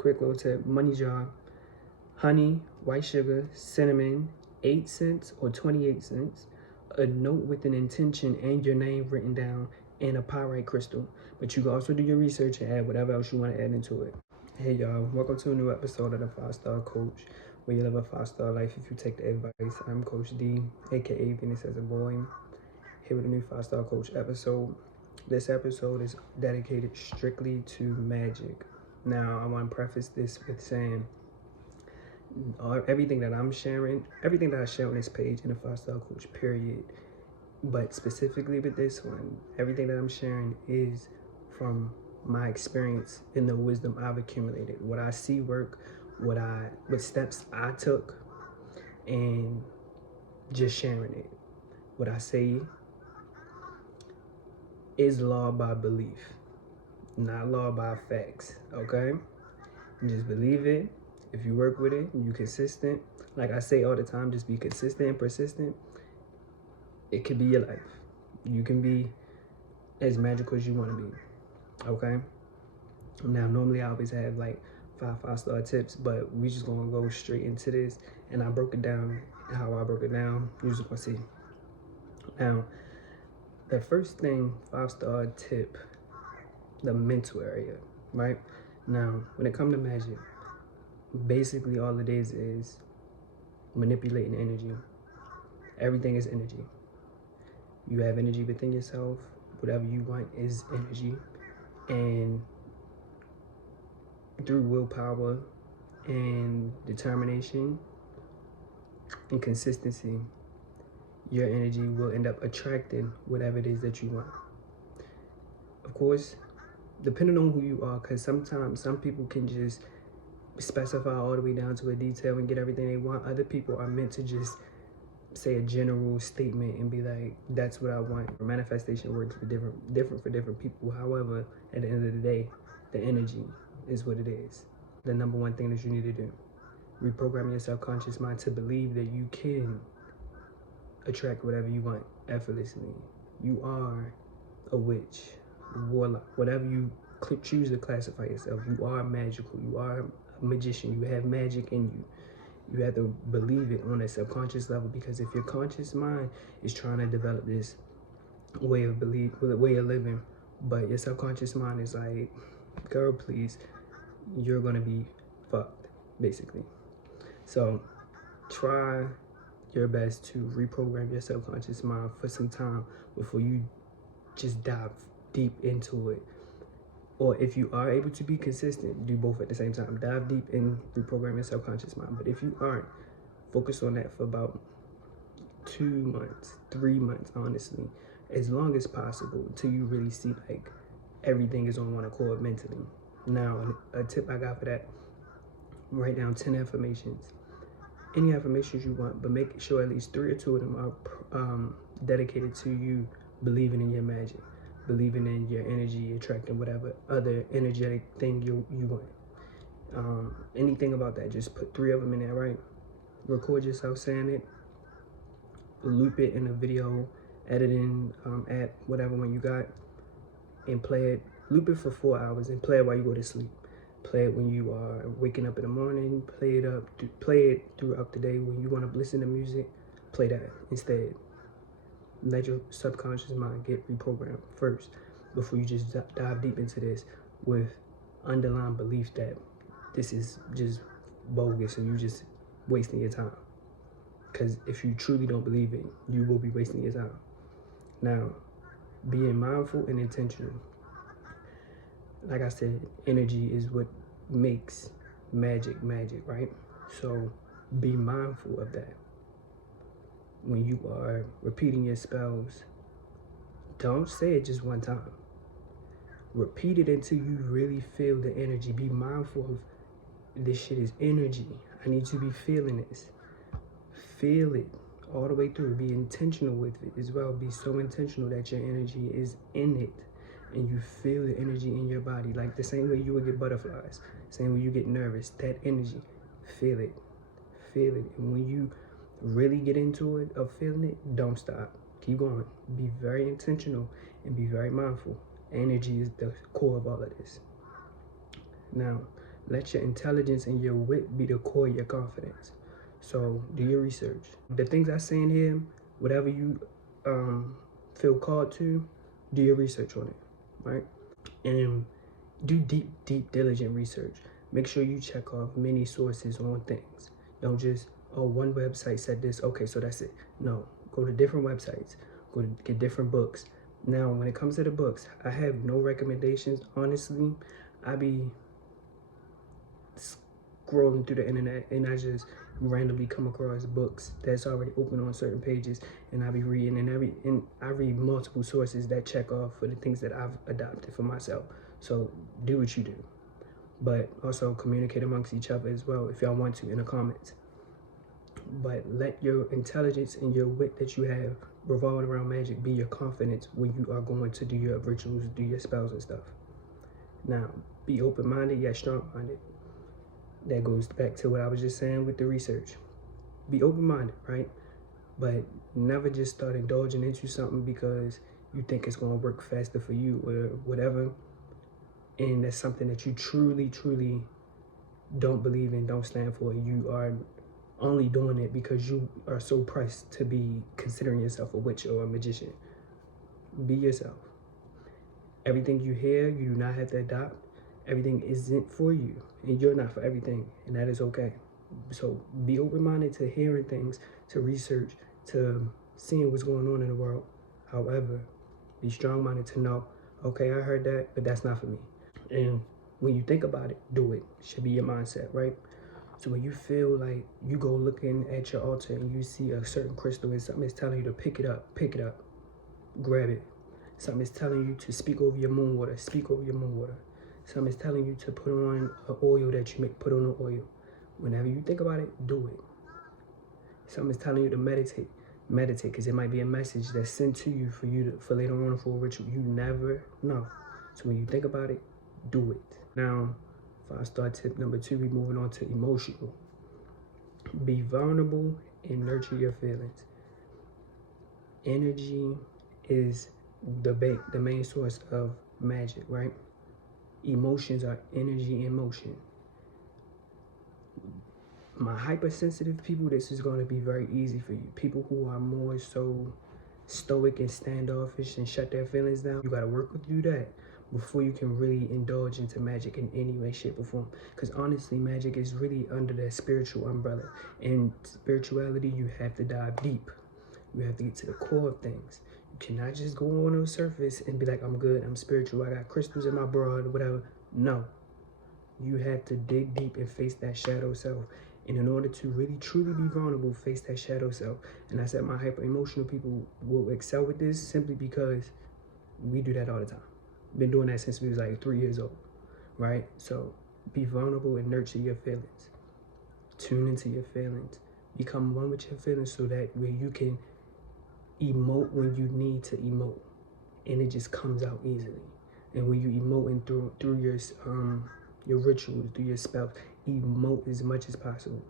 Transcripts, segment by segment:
quick little tip, money jar, honey, white sugar, cinnamon, 8 cents or 28 cents, a note with an intention and your name written down, and a pyrite crystal. But you can also do your research and add whatever else you want to add into it. Hey y'all, welcome to a new episode of the 5-Star Coach, where you live a 5-star life if you take the advice. I'm Coach D, aka Venus as a Boy, here with a new 5-Star Coach episode. This episode is dedicated strictly to magic. Now, I want to preface this with saying everything that I'm sharing, everything that I share on this page in the 5-Star Coach, period. But specifically with this one, everything that I'm sharing is from my experience and the wisdom I've accumulated, what I see work, what steps I took, and just sharing it. What I say is law by belief, not law by facts, okay? Just believe it. If you work with it, you consistent. Like I say all the time, just be consistent and persistent. It could be your life. You can be as magical as you want to be, okay? Now, normally I always have like 5-star tips, but we just gonna go straight into this. And I broke it down how I broke it down. You're just gonna see. Now, the first thing, 5-star tip, the mental area, right? Now, when it comes to magic, basically all it is manipulating energy. Everything is energy. You have energy within yourself. Whatever you want is energy. And through willpower and determination and consistency, your energy will end up attracting whatever it is that you want. Of course, depending on who you are, because sometimes some people can just specify all the way down to a detail and get everything they want. Other people are meant to just say a general statement and be like, that's what I want. Manifestation works for different for different people. However, at the end of the day, the energy is what it is. The number one thing that you need to do, reprogram your subconscious mind to believe that you can attract whatever you want effortlessly. You are a witch, Wallah, whatever you choose to classify yourself. You are magical. You are a magician. You have magic in you. You have to believe it on a subconscious level, because if your conscious mind is trying to develop this way of living, but your subconscious mind is like, girl, please, you're gonna be fucked, basically. So try your best to reprogram your subconscious mind for some time before you just dive deep into it. Or if you are able to be consistent, do both at the same time. Dive deep and reprogram your subconscious mind. But if you aren't, focus on that for about 2 months, 3 months, honestly, as long as possible, until you really see like everything is on one accord mentally. Now, a tip I got for that, write down 10 affirmations. Any affirmations you want, but make sure at least 3 or 2 of them are dedicated to you believing in your magic, believing in your energy, attracting whatever other energetic thing you want. Anything about that, just put 3 of them in there, right? Record yourself saying it, loop it in a video, editing app, whatever one you got, and play it. Loop it for 4 hours and play it while you go to sleep. Play it when you are waking up in the morning. Play it throughout the day. When you want to listen to music, play that instead. Let your subconscious mind get reprogrammed first before you just dive deep into this with underlying belief that this is just bogus and you just wasting your time. Because if you truly don't believe it, you will be wasting your time. Now, being mindful and intentional. Like I said, energy is what makes magic, right? So be mindful of that. When you are repeating your spells, don't say it just one time. Repeat it until you really feel the energy. Be mindful of this shit is energy. I need to be feeling this. Feel it all the way through. Be intentional with it as well. Be so intentional that your energy is in it and you feel the energy in your body. Like the same way you would get butterflies, same way you get nervous, that energy, feel it. Feel it. And when you really get into it of feeling it, don't stop. Keep going. Be very intentional and be very mindful. Energy is the core of all of this. Now, Let your intelligence and your wit be the core of your confidence. So do your research. The things I say in here, whatever you feel called to, do your research on it, right? And do deep, diligent research. Make sure you check off many sources on things. Don't just, oh, one website said this, okay, so that's it. No, go to different websites, go to get different books. Now, when it comes to the books, I have no recommendations. Honestly, I be scrolling through the internet and I just randomly come across books that's already open on certain pages, and I be reading, and I read multiple sources that check off for the things that I've adopted for myself. So do what you do, but also communicate amongst each other as well if y'all want to in the comments. But let your intelligence and your wit that you have revolving around magic be your confidence when you are going to do your rituals, do your spells and stuff. Now, be open-minded yet strong-minded. That goes back to what I was just saying with the research. Be open-minded, right? But never just start indulging into something because you think it's going to work faster for you or whatever. And that's something that you truly don't believe in, don't stand for. You are only doing it because you are so pressed to be considering yourself a witch or a magician. Be yourself. Everything you hear, you do not have to adopt. Everything isn't for you, and you're not for everything, and that is okay. So be open-minded to hearing things, to research, to seeing what's going on in the world. However, be strong-minded to know, okay, I heard that, but that's not for me. And when you think about it, do it. Should be your mindset, right? So when you feel like you go looking at your altar and you see a certain crystal and something is telling you to pick it up, grab it. Something is telling you to speak over your moon water, speak over your moon water. Something is telling you to put on an oil that you make, put on an oil. Whenever you think about it, do it. Something is telling you to meditate, because it might be a message that's sent to you for later on for a ritual. You never know. So when you think about it, do it. Now, 5-star tip number 2, we're moving on to emotional. Be vulnerable and nurture your feelings. Energy is the main source of magic, right? Emotions are energy in motion. My hypersensitive people, this is going to be very easy for you. People who are more so stoic and standoffish and shut their feelings down, you got to work with do that before you can really indulge into magic in any way, shape, or form. Because honestly, magic is really under that spiritual umbrella. And spirituality, you have to dive deep. You have to get to the core of things. You cannot just go on the surface and be like, I'm good, I'm spiritual, I got crystals in my bra, or whatever. No. You have to dig deep and face that shadow self. And in order to really, truly be vulnerable, face that shadow self. And I said my hyper-emotional people will excel with this simply because we do that all the time. Been doing that since we was like 3 years old, right? So be vulnerable and nurture your feelings. Tune into your feelings. Become one with your feelings so that way you can emote when you need to emote. And it just comes out easily. And when you emote through your rituals, through your spells, emote as much as possible.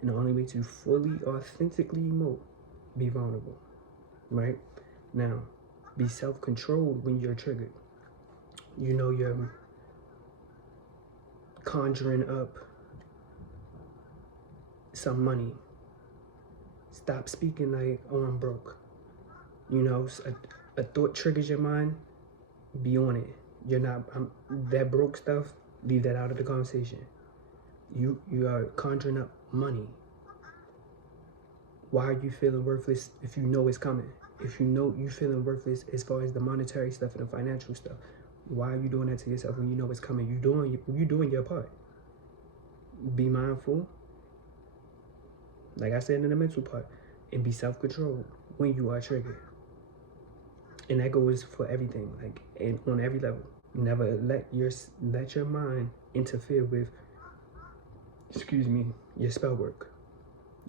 And the only way to fully, authentically emote, be vulnerable, right? Now, be self-controlled when you're triggered. You know you're conjuring up some money. Stop speaking like, oh, I'm broke. You know, a thought triggers your mind, be on it. You're not, that broke stuff, leave that out of the conversation. You are conjuring up money. Why are you feeling worthless if you know it's coming? If you know you're feeling worthless as far as the monetary stuff and the financial stuff, why are you doing that to yourself when you know it's coming? You're doing your part. Be mindful, like I said in the mental part, and be self-controlled when you are triggered. And that goes for everything, like, and on every level. Never let your mind interfere with, your spell work.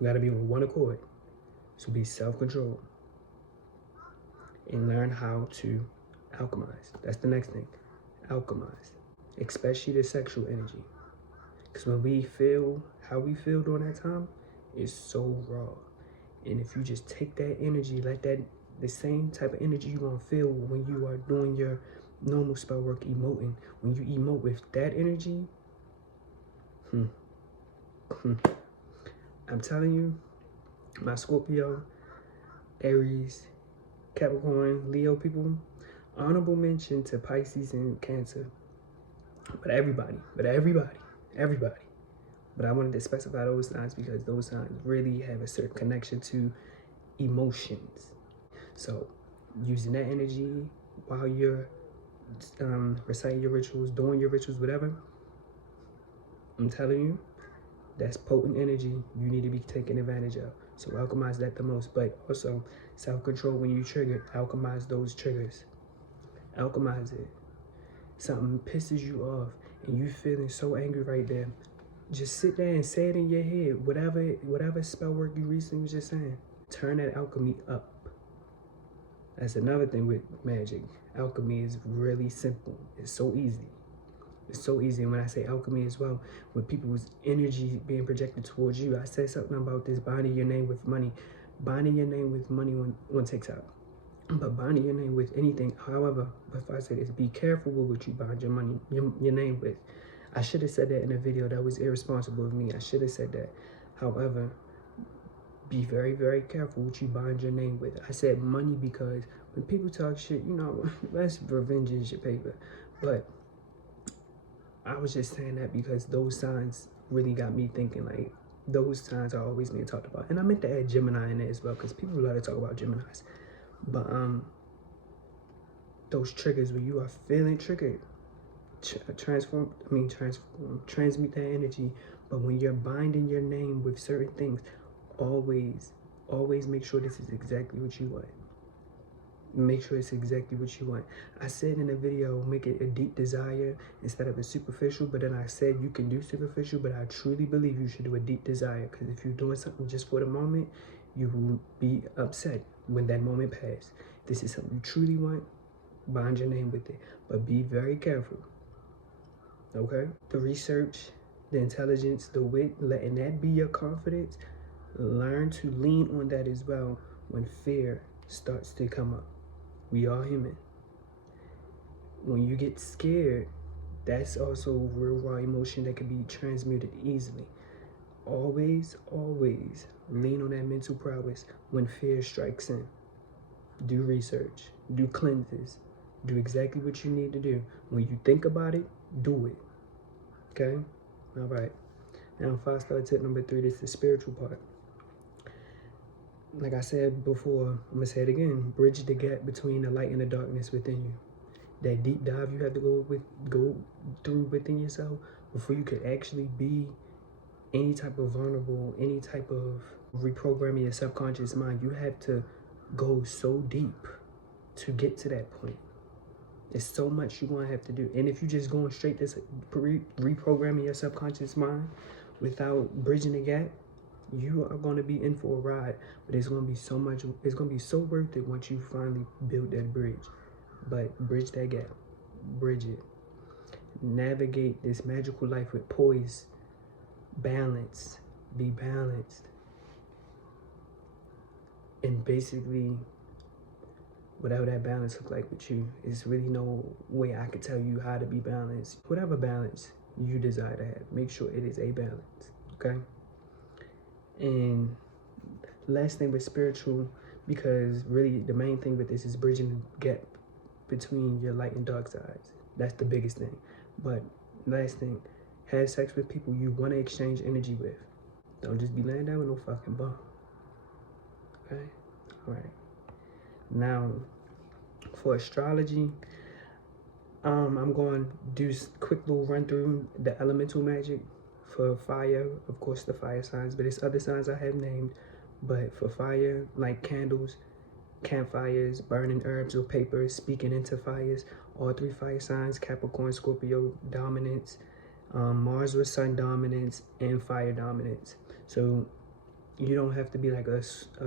You gotta be on one accord. So be self-controlled and learn how to alchemize. That's the next thing. Alchemize, especially the sexual energy. Because when we feel how we feel during that time, it's so raw. And if you just take that energy, the same type of energy you're gonna feel when you are doing your normal spell work, emoting, when you emote with that energy, I'm telling you, my Scorpio, Aries, Capricorn, Leo people, honorable mention to Pisces and Cancer. But everybody. But I wanted to specify those signs because those signs really have a certain connection to emotions. So using that energy while you're reciting your rituals, doing your rituals, whatever, I'm telling you, that's potent energy you need to be taking advantage of. So alchemize that the most, but also self-control when you trigger. Alchemize those triggers. Alchemize it. Something pisses you off and you feeling so angry right there. Just sit there and say it in your head. Whatever spell work you recently was just saying. Turn that alchemy up. That's another thing with magic. Alchemy is really simple. It's so easy. It's so easy. And when I say alchemy as well, with people's energy being projected towards you, I said something about this binding your name with money. Binding your name with money on TikTok. But binding your name with anything. However, if I say this, be careful with what you bind your name with. I should have said that in a video. That was irresponsible of me. I should have said that. However, be very, very careful what you bind your name with. I said money because when people talk shit, you know, that's revenge is your paper. But I was just saying that because those signs really got me thinking, like, those signs are always being talked about. And I meant to add Gemini in there as well because people love to talk about Geminis. But those triggers when you are feeling triggered, transmute that energy. But when you're binding your name with certain things, always make sure this is exactly what you want. Make sure it's exactly what you want. I said in the video, make it a deep desire instead of a superficial, but then I said you can do superficial, but I truly believe you should do a deep desire, because if you're doing something just for the moment, you will be upset when that moment passes. This is something you truly want, bind your name with it, but be very careful, okay? The research, the intelligence, the wit, letting that be your confidence, learn to lean on that as well when fear starts to come up. We are human. When you get scared, that's also real raw emotion that can be transmuted easily. Always lean on that mental prowess when fear strikes in. Do research, do cleanses, do exactly what you need to do. When you think about it, do it. Okay? All right. Now, 5-star tip number 3, this is the spiritual part. Like I said before, I'm gonna say it again, bridge the gap between the light and the darkness within you. That deep dive you have to go through within yourself before you can actually be any type of vulnerable, any type of reprogramming your subconscious mind. You have to go so deep to get to that point. There's so much you're gonna have to do. And if you're just going straight to reprogramming your subconscious mind without bridging the gap, you are going to be in for a ride, but it's going to be so much, it's going to be so worth it once you finally build that bridge. But bridge that gap, bridge it. Navigate this magical life with poise, balance, be balanced. And basically, whatever that balance looks like with you, there's really no way I could tell you how to be balanced. Whatever balance you desire to have, make sure it is a balance, okay? And last thing with spiritual, because really the main thing with this is bridging the gap between your light and dark sides. That's the biggest thing. But last thing, have sex with people you want to exchange energy with. Don't just be laying down with no fucking bum. Okay? All right. Now, for astrology, I'm going to do a quick little run through the elemental magic. For fire, of course, the fire signs, but there's other signs I have named. But for fire, like candles, campfires, burning herbs or paper, speaking into fires, all 3 fire signs, Capricorn, Scorpio dominance, Mars with sun dominance, and fire dominance. So you don't have to be like a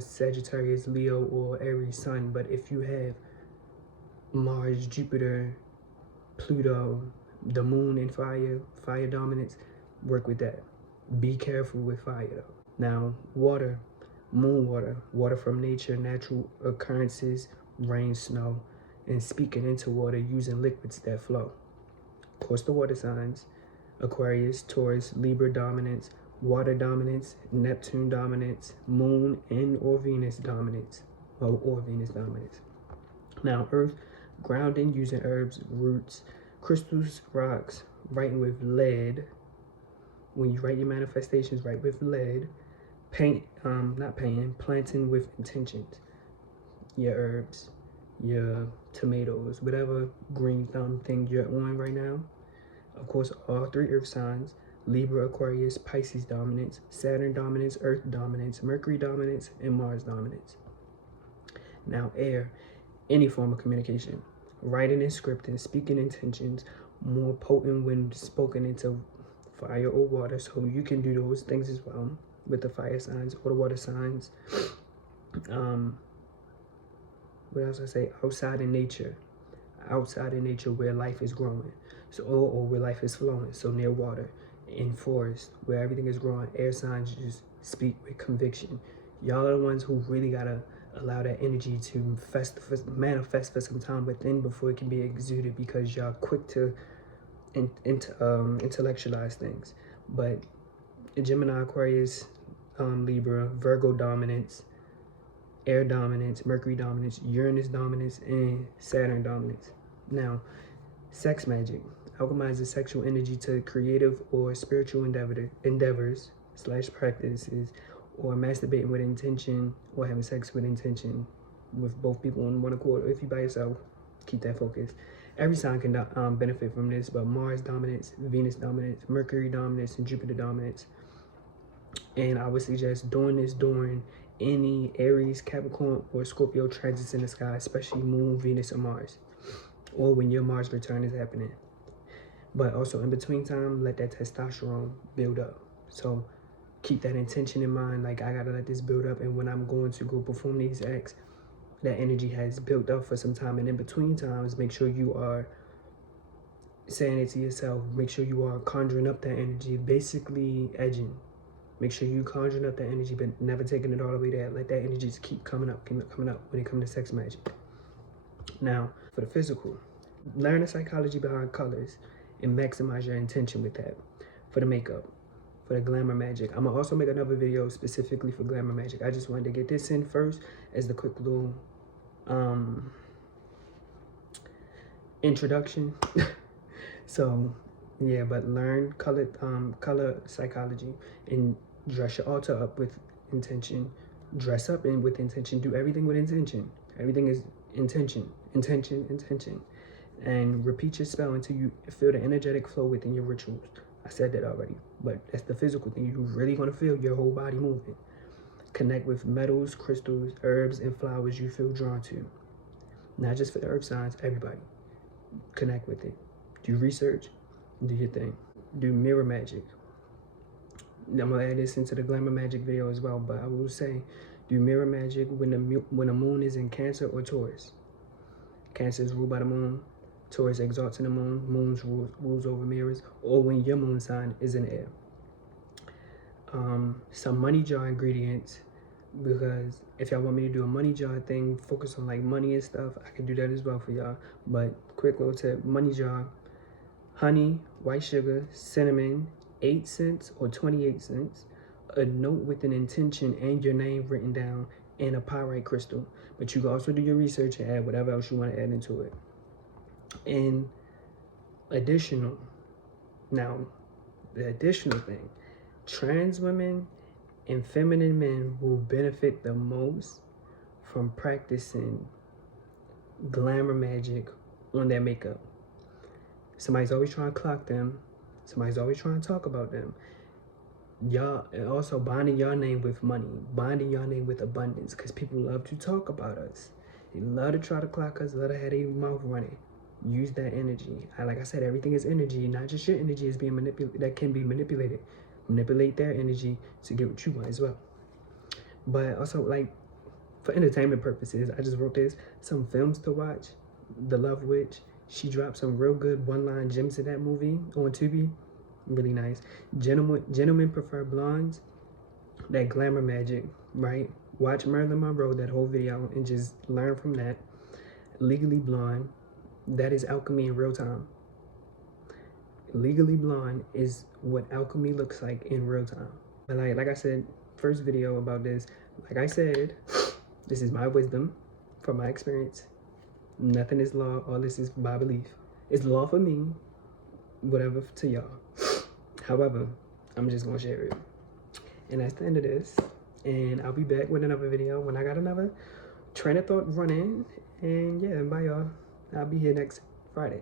Sagittarius, Leo, or Aries sun, but if you have Mars, Jupiter, Pluto, the moon in fire dominance, work with that. Be careful with fire though. Now, water, moon water from nature, natural occurrences, rain, snow, and speaking into water using liquids that flow. Of course, the water signs, Aquarius, Taurus, Libra dominance, water dominance, Neptune dominance, moon and or Venus dominance, or Venus dominance. Now, earth, grounding using herbs, roots, crystals, rocks, writing with lead. When you write your manifestations, write with lead. Planting with intentions. Your herbs, your tomatoes, whatever green thumb thing you're on right now. Of course, all 3 earth signs: Libra, Aquarius, Pisces dominance, Saturn dominance, Earth dominance, Mercury dominance, and Mars dominance. Now, air, any form of communication, writing and scripting, speaking intentions, more potent when spoken into fire or water. So you can do those things as well with the fire signs or the water signs. What else I say? Outside in nature where life is growing, so or where life is flowing. So near water, in forest where everything is growing. Air signs just speak with conviction. Y'all are the ones who really gotta allow that energy to manifest for some time within before it can be exuded, because y'all quick to intellectualize things. But Gemini, Aquarius, Libra, Virgo dominance, air dominance, Mercury dominance, Uranus dominance, and Saturn dominance. Now, sex magic alchemizes sexual energy to creative or spiritual endeavors / practices, or masturbating with intention, or having sex with intention with both people in one accord. Or if you by yourself, keep that focus. Every sign can benefit from this, but Mars dominance, Venus dominance, Mercury dominance, and Jupiter dominance. And I would suggest doing this during any Aries, Capricorn, or Scorpio transits in the sky, especially Moon, Venus, or Mars, or when your Mars return is happening. But also in between time, let that testosterone build up. So keep that intention in mind, like I gotta let this build up, and when I'm going to go perform these acts, that energy has built up for some time. And in between times, make sure you are saying it to yourself. Make sure you are conjuring up that energy, basically edging. Make sure you conjuring up that energy, but never taking it all the way there. Let that energy just keep coming up when it comes to sex magic. Now, for the physical, learn the psychology behind colors and maximize your intention with that. For the makeup, for the glamour magic, I'm gonna also make another video specifically for glamour magic. I just wanted to get this in first as the quick little introduction. So yeah, but learn color psychology and dress your altar up with intention. Dress up with intention. Do everything with intention. Everything is intention, and repeat your spell until you feel the energetic flow within your rituals. I said that already, but that's the physical thing. You really want to feel your whole body moving. Connect with metals, crystals, herbs, and flowers you feel drawn to. Not just for the earth signs, everybody. Connect with it. Do research, do your thing. Do mirror magic. I'm gonna add this into the glamour magic video as well, but I will say, do mirror magic when the moon is in Cancer or Taurus. Cancer is ruled by the moon, Taurus exalts in the moon, moon's rules over mirrors, or when your moon sign is in air. Some money jar ingredients, because if y'all want me to do a money jar thing, focus on like money and stuff, I can do that as well for y'all. But quick little tip, money jar: honey, white sugar, cinnamon, 8 cents or 28 cents, a note with an intention and your name written down, and a pyrite crystal. But you can also do your research and add whatever else you want to add into it. And additional, now the additional thing, trans women and feminine men will benefit the most from practicing glamour magic on their makeup. Somebody's always trying to clock them. Somebody's always trying to talk about them. Y'all, and also bonding your name with money, bonding your name with abundance, because people love to talk about us. They love to try to clock us, love to have their mouth running. Use that energy. Like I said, everything is energy. Not just your energy is being manipulated, that can be manipulated. Manipulate their energy to get what you want as well. But also, like, for entertainment purposes, I just wrote this, some films to watch. The Love Witch, she dropped some real good one-line gems in that movie on Tubi. Really nice. Gentlemen Prefer Blondes, that glamour magic, right? Watch Marilyn Monroe, that whole video, and just learn from that. Legally Blonde, that is alchemy in real time. Legally Blonde is what alchemy looks like in real time. But like I said, first video about this, like I said, this is my wisdom from my experience. Nothing is law. All this is by belief. It's law for me, whatever to y'all. However, I'm just gonna share it. And that's the end of this. And I'll be back with another video when I got another train of thought running. And yeah, bye y'all. I'll be here next Friday.